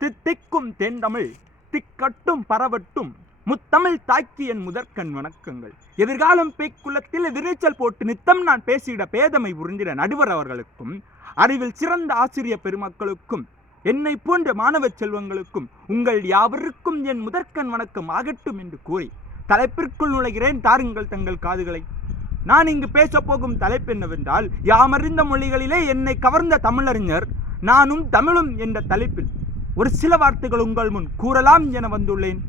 தித்திக்கும் தென்தமிழ் திக்கட்டும் பரவட்டும் முத்தமிழ் தாக்கி என் முதற்கண் வணக்கங்கள். எதிர்காலம் பேய்க்குலத்தில் எதிர்நீச்சல் போட்டு நித்தம் நான் பேசிட பேதமை புரிந்திட நடுவர் அவர்களுக்கும் அறிவில் சிறந்த ஆசிரிய பெருமக்களுக்கும் என்னை போன்ற மாணவ செல்வங்களுக்கும் உங்கள் யாவருக்கும் என் முதற்கண் வணக்கம் ஆகட்டும் என்று கூறி தலைப்பிற்குள் நுழைகிறேன். தாருங்கள் தங்கள் காதுகளை. நான் இங்கு பேசப் போகும் தலைப்பு என்னவென்றால் யாமறிந்த மொழிகளிலே என்னை கவர்ந்த தமிழறிஞர் நானும் தமிழும் என்ற தலைப்பில் ஒரு சில வார்த்தைகள் உங்கள் முன் கூறலாம் என வந்துள்ளேன்.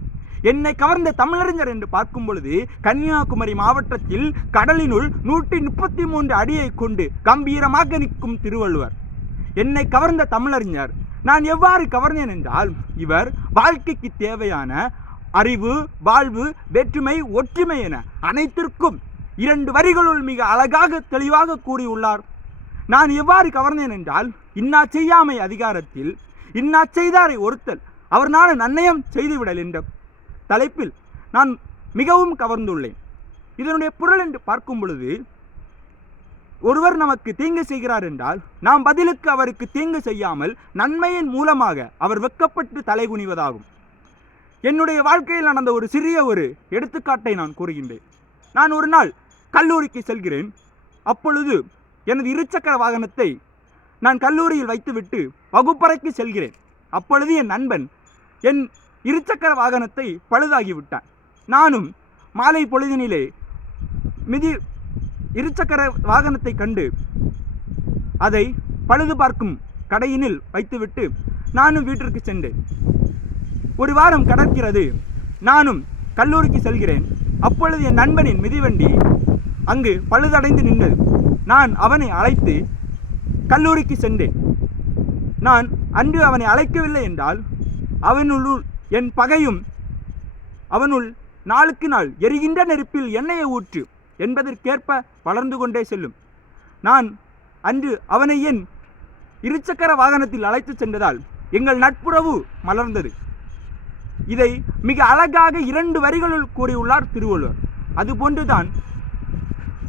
என்னை கவர்ந்த தமிழறிஞர் என்று பார்க்கும் பொழுது கன்னியாகுமரி மாவட்டத்தில் கடலினுள் நூற்றி முப்பத்தி மூன்று அடியை கொண்டு கம்பீரமாக நிற்கும் திருவள்ளுவர். என்னை கவர்ந்த தமிழறிஞர் நான் எவ்வாறு கவர்ந்தேன் என்றால் இவர் வாழ்க்கைக்கு தேவையான அறிவு வாழ்வு வேற்றுமை ஒற்றுமை என அனைத்திற்கும் இரண்டு வரிகளுள் மிக அழகாக தெளிவாக கூறியுள்ளார். நான் எவ்வாறு கவர்ந்தேன் என்றால் இன்னா செய்யாமை அதிகாரத்தில் இன்னா செய்தாரை ஒருத்தல். அவர் நான் நன்னயம் செய்துவிடல் என்ற தலைப்பில் நான் மிகவும் கவர்ந்துள்ளேன். இதனுடைய பொருள் என்று பார்க்கும் பொழுது ஒருவர் நமக்கு தீங்கு செய்கிறார் என்றால் நாம் பதிலுக்கு அவருக்கு தீங்கு செய்யாமல் நன்மையின் மூலமாக அவர் வெக்கப்பட்டு தலைகுனிவதாகும் என்னுடைய வாழ்க்கையில் நடந்த ஒரு சிறிய ஒரு எடுத்துக்காட்டை நான் கூறுகின்றேன். நான் ஒரு நாள் கல்லூரிக்கு செல்கிறேன். அப்பொழுது எனது இருசக்கர வாகனத்தை நான் கல்லூரியில் வைத்துவிட்டு வகுப்பறைக்கு செல்கிறேன். அப்பொழுது என் நண்பன் என் இருசக்கர வாகனத்தை பழுதாகிவிட்டான். நானும் மாலை பொழுதினிலே மிதி இருசக்கர வாகனத்தை கண்டு அதை பழுது பார்க்கும் கடையினில் வைத்துவிட்டு நானும் வீட்டிற்கு சென்றேன். ஒரு வாரம் கடக்கிறது நானும் கல்லூரிக்கு செல்கிறேன். அப்பொழுது என் நண்பனின் மிதிவண்டி அங்கு பழுதடைந்து நின்றது. நான் அவனை அழைத்து கல்லூரிக்கு சென்றேன். நான் அன்று அவனை அழைக்கவில்லை என்றால் அவனுள் என் பகையும் அவனுள் நாளுக்கு நாள் எரிகின்ற நெருப்பில் எண்ணெயை ஊற்று என்பதற்கேற்ப வளர்ந்து கொண்டே செல்லும். நான் அன்று அவனை என் இருசக்கர வாகனத்தில் அழைத்துச் சென்றதால் எங்கள் நட்புறவு மலர்ந்தது. இதை மிக அழகாக இரண்டு வரிகளுள் கூறியுள்ளார் திருவள்ளுவர். அதுபோன்றுதான்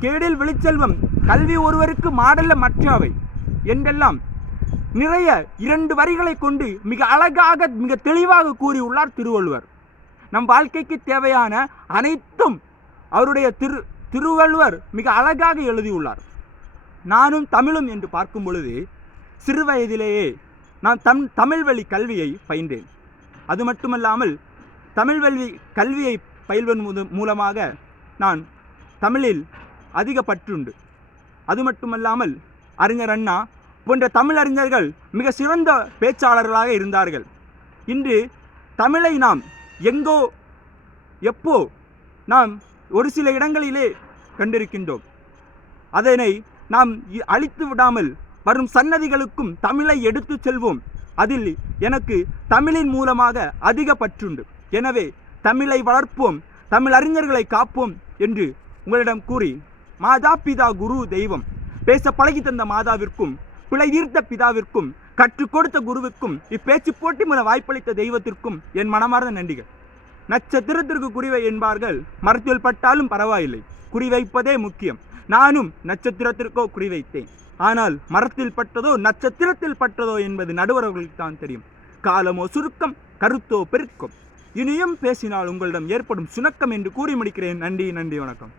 கேடில் வெளிச்செல்வம் கல்வி ஒருவருக்கு மாடல்ல மற்றவை என்றெல்லாம் நிறைய இரண்டு வரிகளை கொண்டு மிக அழகாக மிக தெளிவாக கூறியுள்ளார் திருவள்ளுவர். நம் வாழ்க்கைக்கு தேவையான அனைத்தும் அவருடைய திரு திருவள்ளுவர் மிக அழகாக எழுதியுள்ளார். நானும் தமிழும் என்று பார்க்கும் பொழுது சிறு வயதிலேயே நான் தம் தமிழ் வழி கல்வியை பயின்றேன். அது மட்டுமல்லாமல் தமிழ் வழி கல்வியை பயில்வன் மூலமாக நான் தமிழில் அதிக பற்றுண்டு அது மட்டுமல்லாமல் அறிஞர் அண்ணா போன்ற தமிழறிஞர்கள் மிக சிறந்த பேச்சாளர்களாக இருந்தார்கள். இன்று தமிழை நாம் எங்கோ எப்போ நாம் ஒரு சில இடங்களிலே கண்டிருக்கின்றோம். அதனை நாம் இ- அழித்து விடாமல் வரும் சன்னதிகளுக்கும் தமிழை எடுத்து செல்வோம். அதில் எனக்கு தமிழின் மூலமாக அதிக பற்றுண்டு. எனவே தமிழை வளர்ப்போம் தமிழறிஞர்களை காப்போம் என்று உங்களிடம் கூறி மாதா பிதா குரு தெய்வம் பேச பழகி தந்த மாதாவிற்கும் பிழை தீர்த்த பிதாவிற்கும் கற்றுக் கொடுத்த குருவுக்கும் இப்பேச்சு போட்டி மூலம் வாய்ப்பளித்த தெய்வத்திற்கும் என் மனமார்ந்த நன்றிகள். நட்சத்திரத்திற்கு குறிவை என்பார்கள் மரத்தில் பட்டாலும் பரவாயில்லை. குறிவைப்பதே முக்கியம். நானும் நட்சத்திரத்திற்கோ குறிவைத்தேன் ஆனால் மரத்தில் பட்டதோ நட்சத்திரத்தில் பட்டதோ என்பது நடுவர்களுக்கு தான் தெரியும். காலமோ சுருக்கம் கருத்தோ பெருக்கம். இனியும் பேசினால் உங்களிடம் ஏற்படும் சுணக்கம் என்று கூறி முடிக்கிறேன். நன்றி நன்றி வணக்கம்.